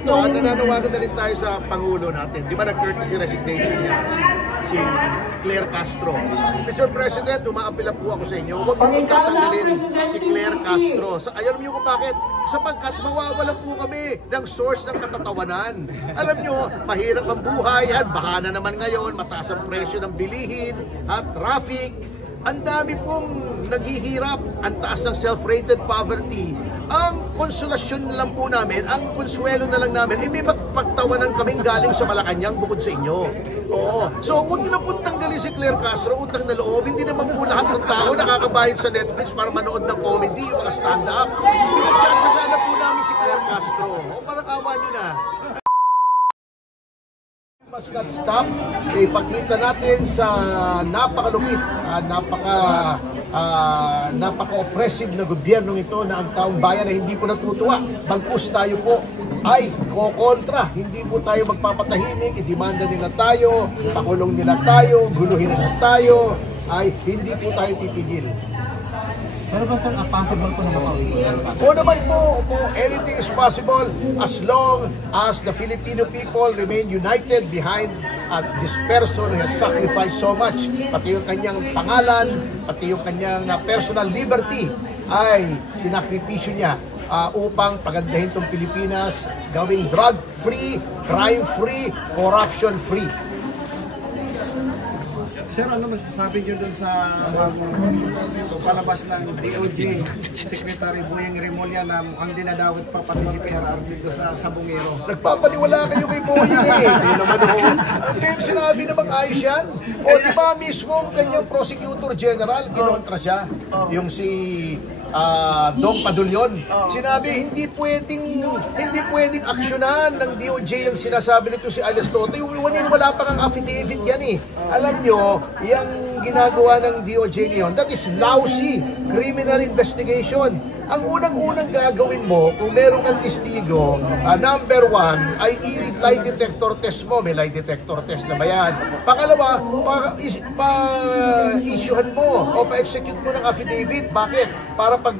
Ito, nananawagan na rin tayo sa Pangulo natin. Di ba nag-courtesy resignation niya si Claire Castro. Mr. President, umaapila po ako sa inyo. Huwag mo tatanggalin si Claire Castro. Alam niyo kung bakit? Sapagkat mawawala po kami ng source ng katatawanan. Alam niyo, mahirap ang buhay. Baha na naman ngayon, mataas ang presyo ng bilihin at traffic. Ang dami pong naghihirap, ang taas ng self-rated poverty. Ang konsolasyon lang po namin, ang konsuelo na lang namin, may magpagtawanan kaming galing sa Malacanang bukod sa inyo. Oo. So, huwag nyo na po tanggalin si Claire Castro, utang na loob. Hindi naman po lahat ng tao nakakabayad sa Netflix para manood ng comedy, yung mga stand-up. Pinagtsatsaga na po namin si Claire Castro. O, parang awa nyo na. Must not stop. Ipakita natin sa napakalupit, napaka-oppressive na gobyernong ito na ang taong bayan ay hindi po natutuwa. Bagkus tayo po ay kokontra. Hindi po tayo magpapatahimik, idemanda nila tayo, pakulong nila tayo, guluhin nila tayo, ay hindi po tayo titigil. Pero ba sir, possible po na makauwi? Oo naman po, anything is possible as long as the Filipino people remain united behind this person who has sacrificed so much. Pati yung kanyang pangalan, pati yung kanyang personal liberty ay sinakripisyo niya upang pagandahin itong Pilipinas, gawing drug-free, crime-free, corruption-free. Sir, ano masasabi niyo doon sa palabas ng DOJ Secretary Boyeng Remulla na mukhang dinadawit pa pati si PRRD doon sa Sabongero? Nagpapaniwala kayo kay Boyeng eh. Hindi naman ako. Sinabi namang ayos yan. O di ba mismo ang kanyang prosecutor general, kinontra siya. Yung si Dong Padulyon. Sinabi hindi pwedeng aksyonan ng DOJ yung sinasabi nito si Alice Toto. Yung wala pa kang affidavit yan eh. Alam nyo, yung ginagawa ng DOJ ngayon, that is lousy criminal investigation. Ang unang-unang gagawin mo, kung meron kang testigo, number one, ay lie detector test mo. May lie detector test na ba yan? Pangalawa, pa-issuehan mo o pa-execute mo ng affidavit. Bakit? Para pag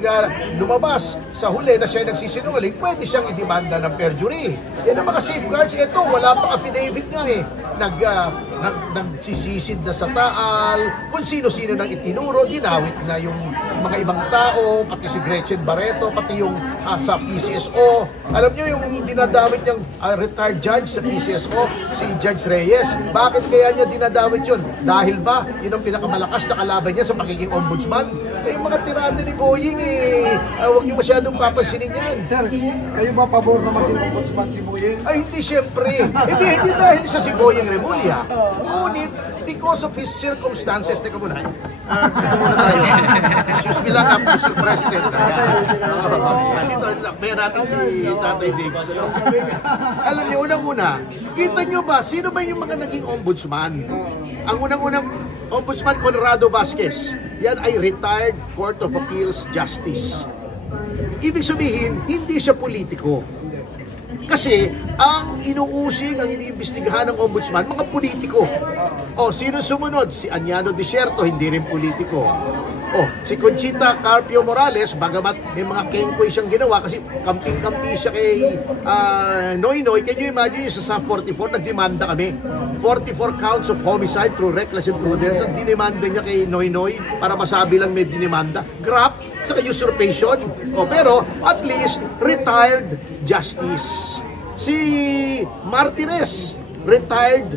lumabas sa huli na siya nagsisinungaling, pwede siyang idemanda ng perjury. Yan ang mga safeguards. Ito, wala pang affidavit nga eh. Nagsisisid na sa taal, kung sino-sino nang itinuro, dinawit na yung mga ibang tao, pati si Gretchen Barreto, pati yung sa PCSO. Alam nyo yung dinadawit niyang retired judge sa PCSO, si Judge Reyes. Bakit kaya niya dinadawit yun? Dahil ba yun ang pinakamalakas na kalaban niya sa pagiging ombudsman? Eh, yung mga tirada ni Boyeng eh, huwag niyo masyadong papansinin yan. Sir, kayo ba pabor na maging ombudsman si Boyeng? Ay, hindi siyempre. Hindi dahil siya si Boyeng Remulla. Ngunit, because of his circumstances, teka muna. Dito muna tayo. Excuse me lang, Mr. President. Dito, may natin si Tatay Diggs. Alam niyo, unang-una, kita niyo ba, sino ba yung mga naging ombudsman? Ang unang-unang ombudsman, Conrado Vasquez. Yan ay retired Court of Appeals Justice. Ibig sabihin, hindi siya politiko. Kasi ang inuusig, ang iniimbestigahan ng ombudsman, mga politiko. O, sino sumunod? Si Aniano Desierto, hindi rin politiko. O, si Conchita Carpio Morales, bagamat may mga kengkoy siyang ginawa kasi kamping-kampi siya kay Noynoy. Can you imagine yung sa 44, nagdemanda kami. 44 counts of homicide through reckless imprudence. Ang dinimanda niya kay Noynoy para masabi lang may dinimanda. Graft sa usurpation. O, pero at least retired justice. Si Martinez, retired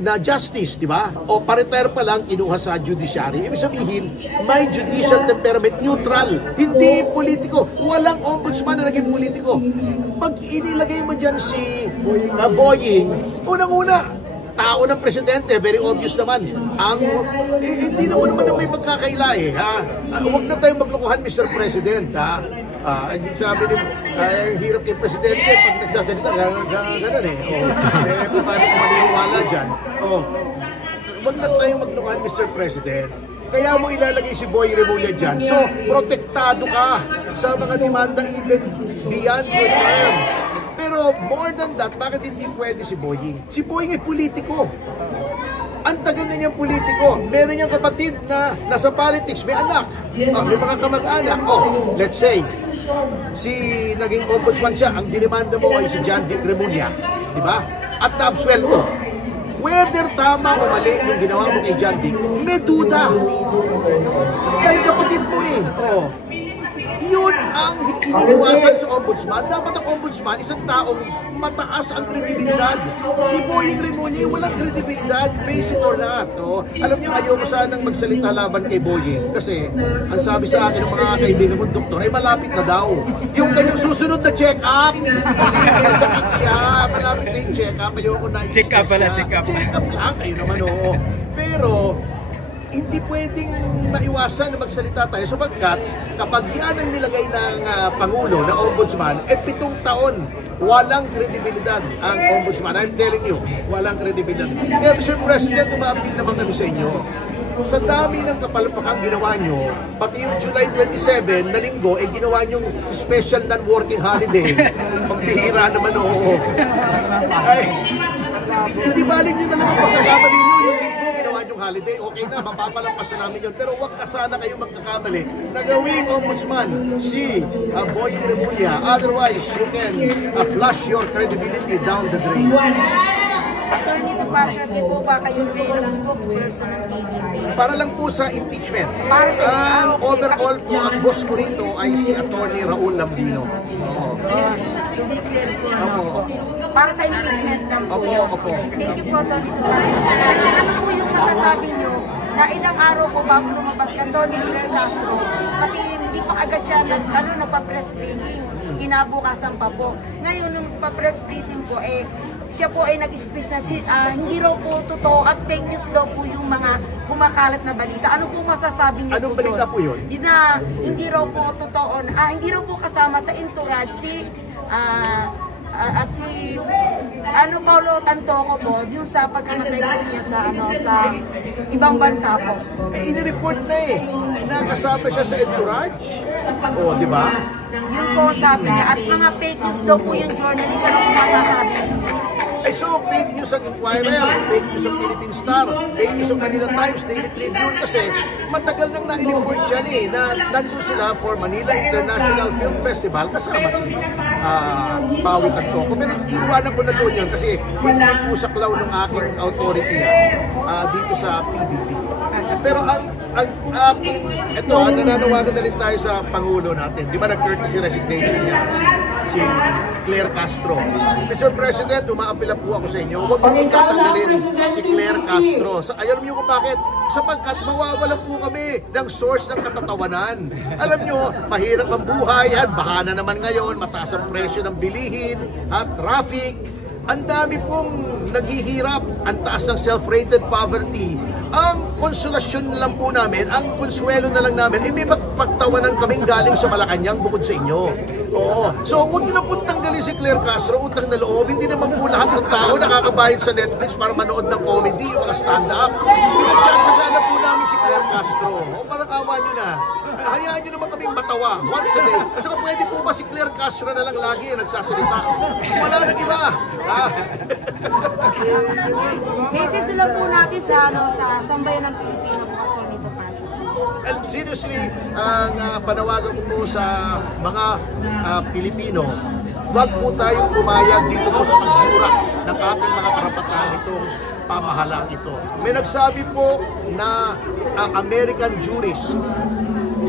na justice, di ba? O pa-retire pa lang, inuha sa judiciary. Ibig sabihin, may judicial temperament, neutral, hindi politiko. Walang ombudsman na naging politiko. Pag inilagay mo dyan si Boyeng, unang-una, tao ng presidente, very obvious naman. Hindi naman may magkakaila eh. Huwag na tayong maglokohan, Mr. President. Sabi ni, hirap kay presidente pag nagsasalita, gano'n eh. Paano kung maniniwala dyan? Huwag na tayong maglokohan, Mr. President. Kaya mo ilalagay si Boyeng Remulla dyan. So, protektado ka sa mga demanda even beyond your term. Pero more than that, bakit hindi pwede si Boyeng? Si Boyeng ay politiko. Ang tagal na niyang politiko. Meron niyang kapatid na nasa politics, may anak. May mga kamag-anak. Let's say, si naging ombudsman siya, ang dinimanda mo ay si John Vic Remulla. Diba? At naabsweldo. Whether tama o mali yung ginawa mo kay John Vic, may duda. Dahil kapatid mo eh. Yun ang iniiwasan sa ombudsman. Dapat ang ombudsman, isang taong mataas ang kredibilidad. Si Boying Remulla, walang kredibilidad, face it or not. Alam niyo, ayoko sanang magsalita laban kay Boying. Kasi, ang sabi sa akin ng mga kaibigan kong doktor, ay malapit na daw. Yung kanyang susunod na check-up. Kasi may sakit siya, malapit na yung check-up. Ayoko na check-up pala, check-up. Check-up lang, kayo naman Pero, hindi pwedeng maiwasan na magsalita tayo sapagkat kapag yan ang nilagay ng Pangulo na Ombudsman, 7 taon walang kredibilidad ang Ombudsman. I'm telling you, walang kredibilidad. Kaya Mr. President, umaapil naman kami sa inyo. Sa dami ng kapalpakang ginawa nyo, pati yung July 27 na linggo, ginawa nyo special non-working holiday. Pagbihira naman Ay, hindi balik nyo na lang ang pagkakamali nyo yung linggo yung holiday, okay na, mapapalampasan namin yun. Pero huwag ka sana kayo magkakamali na gawing ombudsman si Boying Remulla. Otherwise, you can flush your credibility down the drain. Attorney Tapasya, di po ba kayo bilang spokesperson ng PDP? Para lang po sa impeachment. Para sa overall po, ang boss ko rito ay si Attorney Raul Lambino. Para sa impeachment lang po. Opo. Thank you po, Attorney Tapasya. At ano po yung masasabi nyo na ilang araw po bago lumabas si Antonio Miguel Castro? Kasi hindi pa agad siya nagpa-press briefing. Kinabukasan pa po. Ngayon, nung pa-press briefing po, siya po ay nag-express na hindi raw po totoo at fake news daw po yung mga kumakalat na balita. Ano po masasabi niyo? Anong balita po yun? Na hindi raw po totoo, hindi raw po kasama sa entourage si Paulo Tantoco po, yung sa pagkamatay po niya sa ibang bansa po. Inireport na na kasama siya sa entourage. Di ba? Yun po ang sabi niya. At mga fake news daw po yung journalist. Ano po masasabi? So, fake news ang Inquirer, fake news ang Philippine Star, fake news ang Manila Times, Daily Tribune, kasi matagal nang na-report dyan na nandun sila for Manila International Film Festival kasama si Paulo Tantoco. Pero iwanan ko na doon yun kasi hindi po saklaw ng aking authority dito sa PDP. Pero ang akin, nananawagan na rin tayo sa Pangulo natin. Di ba nag-courtesy resignation niya si Claire Castro. Mr. President, umaapila po ako sa inyo. Huwag mo tatanggalin si Claire Castro. Alam niyo kung bakit? Sapagkat mawawala po kami ng source ng katatawanan. Alam niyo, mahirap ang buhay. Baha na naman ngayon, mataas ang presyo ng bilihin at traffic. Ang dami pong naghihirap, ang taas ng self-rated poverty. Ang konsolasyon na lang po namin, ang konsuelo na lang namin, may magpagtawanan kaming galing sa Malacanang bukod sa inyo. So huwag nyo na po tanggalin si Claire Castro, utang na loob. Hindi naman po lahat ng tao nakakabayad sa Netflix para manood ng comedy, yung mga stand-up. Pinagtsatsagaan na po namin si Claire Castro. Parang awa nyo na. Hayaan nyo naman kaming matawa once a day. Saka pwede po ba si Claire Castro na lang lagi nagsasalita? Wala nang iba. Basis lang po natin sa sambayan ng Pilipino po, Attorney Tapasya. And seriously, ang panawagan ko po sa mga Pilipino, huwag po tayong pumayag dito po sa paghiura ng ating mga karapatan itong pamahalaan ito. May nagsabi po na American jurist,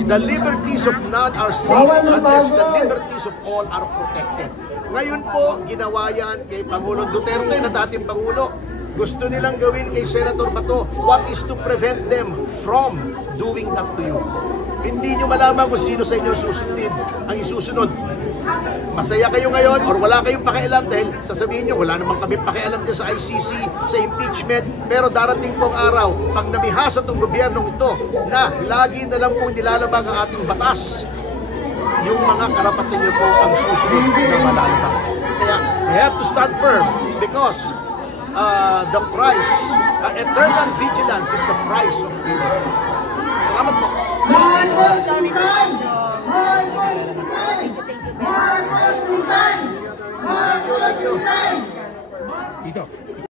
the liberties of none are safe unless the liberties of all are protected. Ngayon po, ginawa yan kay Pangulong Duterte na dating Pangulo. Gusto nilang gawin kay Senator Bato. What is to prevent them from doing that to you? Hindi nyo malaman kung sino sa inyo susundin ang isusunod. Masaya kayo ngayon or wala kayong pakialam dahil sasabihin nyo, wala naman kami pakialam dyan sa ICC, sa impeachment. Pero darating pong araw, pag nabihasa itong gobyernong ito na lagi na lang pong nilalabag ang ating batas, yung mga karapatan nyo po ang susunod na malalabag. Kaya we have to stand firm because the price, eternal vigilance is the price of freedom. Salamat po. Attorney Tapasya. Thank you very much. Thank you. Dito.